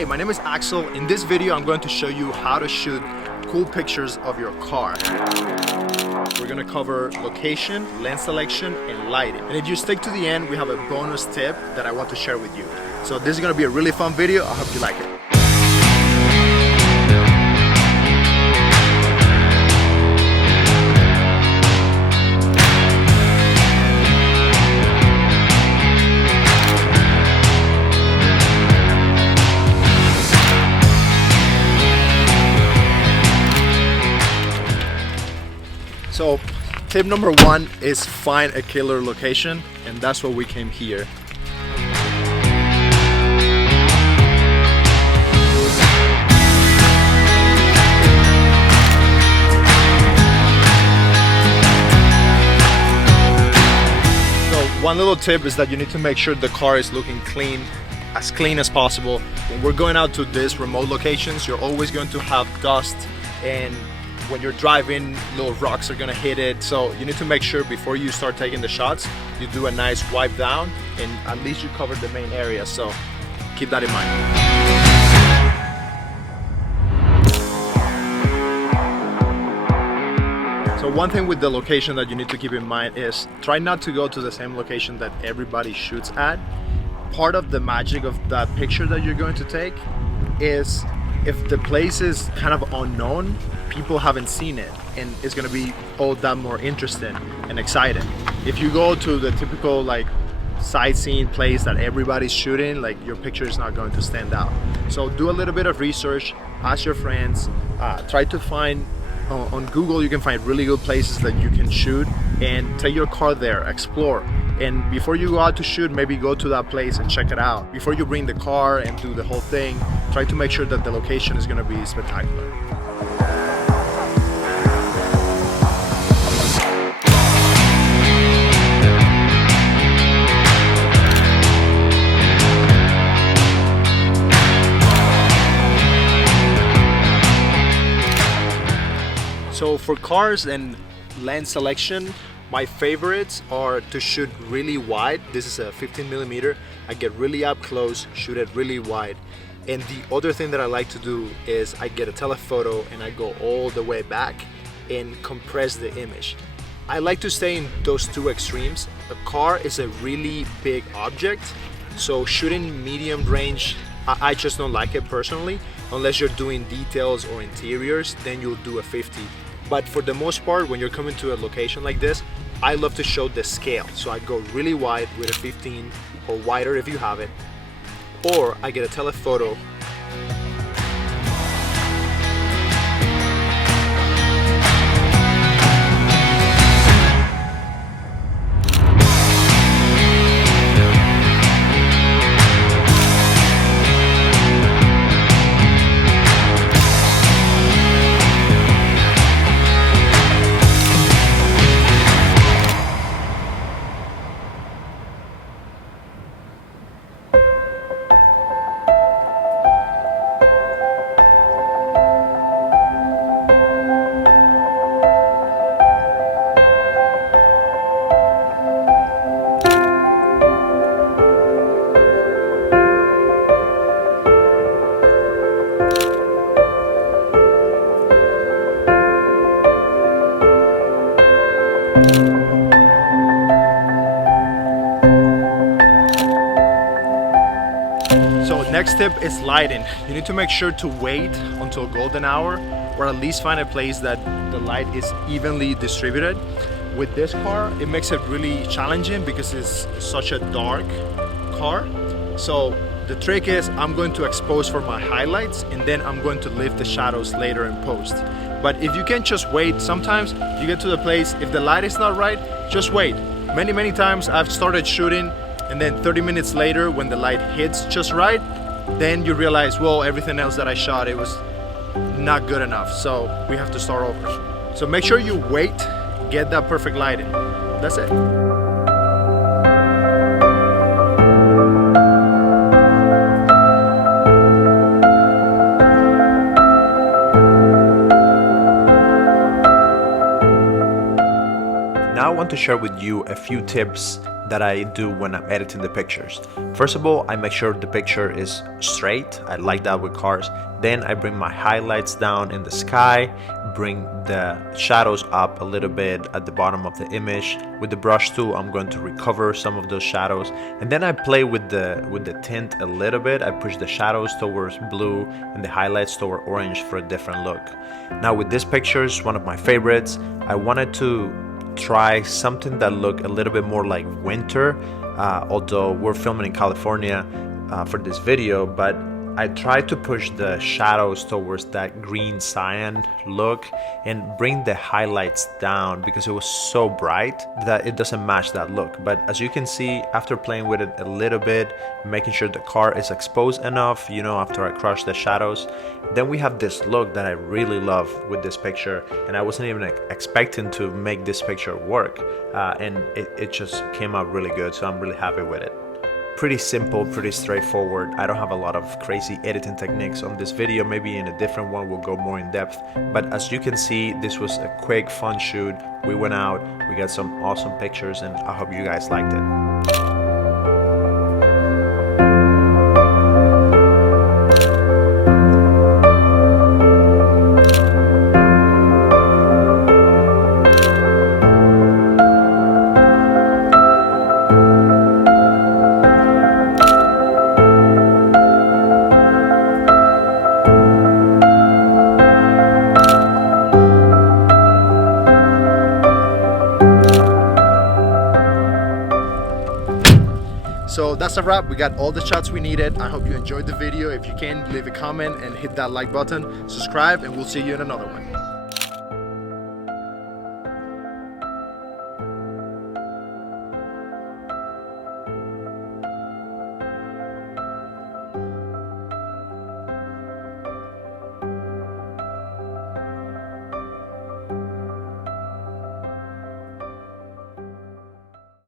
Hey, my name is Axel. In this video, I'm going to show you how to shoot cool pictures of your car. We're gonna cover location, lens selection, and lighting. And if you stick to the end, we have a bonus tip that I want to share with you. So this is gonna be a really fun video. I hope you like it. So tip number one is find a killer location, and that's what we came here. So one little tip is that you need to make sure the car is looking clean, as clean as possible. When we're going out to these remote locations, you're always going to have dust, and when you're driving, little rocks are gonna hit it. So you need to make sure before you start taking the shots, you do a nice wipe down and at least you cover the main area. So keep that in mind. So one thing with the location that you need to keep in mind is try not to go to the same location that everybody shoots at. Part of the magic of that picture that you're going to take is if the place is kind of unknown, people haven't seen it, and it's gonna be all that more interesting and exciting. If you go to the typical like sightseeing place that everybody's shooting, like your picture is not going to stand out. So do a little bit of research, ask your friends, try to find on Google, you can find really good places that you can shoot, and take your car there, explore. And before you go out to shoot, maybe go to that place and check it out. Before you bring the car and do the whole thing, try to make sure that the location is gonna be spectacular. So for cars and lens selection, my favorites are to shoot really wide. This is a 15mm. I get really up close, shoot it really wide. And the other thing that I like to do is I get a telephoto and I go all the way back and compress the image. I like to stay in those two extremes. A car is a really big object, so shooting medium range, I just don't like it personally. Unless you're doing details or interiors, then you'll do a 50. But for the most part, when you're coming to a location like this, I love to show the scale. So I go really wide with a 15 or wider if you have it, or I get a telephoto. So next tip is lighting. You need to make sure to wait until golden hour, or at least find a place that the light is evenly distributed. With this car, it makes it really challenging because it's such a dark car. So the trick is I'm going to expose for my highlights, and then I'm going to lift the shadows later in post. But if you can just wait, sometimes you get to the place, if the light is not right, just wait. Many times I've started shooting, and then 30 minutes later, when the light hits just right, then you realize, well, everything else that I shot, it was not good enough. So we have to start over. So make sure you wait, get that perfect lighting. That's it. Now I want to share with you a few tips that I do when I'm editing the pictures. First of all, I make sure the picture is straight. I like that with cars. Then I bring my highlights down in the sky, bring the shadows up a little bit at the bottom of the image. With the brush tool, I'm going to recover some of those shadows, and then I play with the tint a little bit. I push the shadows towards blue and the highlights toward orange for a different look. Now with this picture, it's one of my favorites. I wanted to try something that looked a little bit more like winter, although we're filming in California for this video, but I tried to push the shadows towards that green cyan look and bring the highlights down because it was so bright that it doesn't match that look. But as you can see, after playing with it a little bit, making sure the car is exposed enough, you know, after I crush the shadows, then we have this look that I really love with this picture, and I wasn't even expecting to make this picture work, and it just came out really good, so I'm really happy with it. Pretty simple, pretty straightforward. I don't have a lot of crazy editing techniques on this video. Maybe in a different one we'll go more in depth, but as you can see, this was a quick fun shoot. We went out, we got some awesome pictures, and I hope you guys liked it. So that's a wrap. We got all the shots we needed. I hope you enjoyed the video. If you can, leave a comment and hit that like button, subscribe, and we'll see you in another one.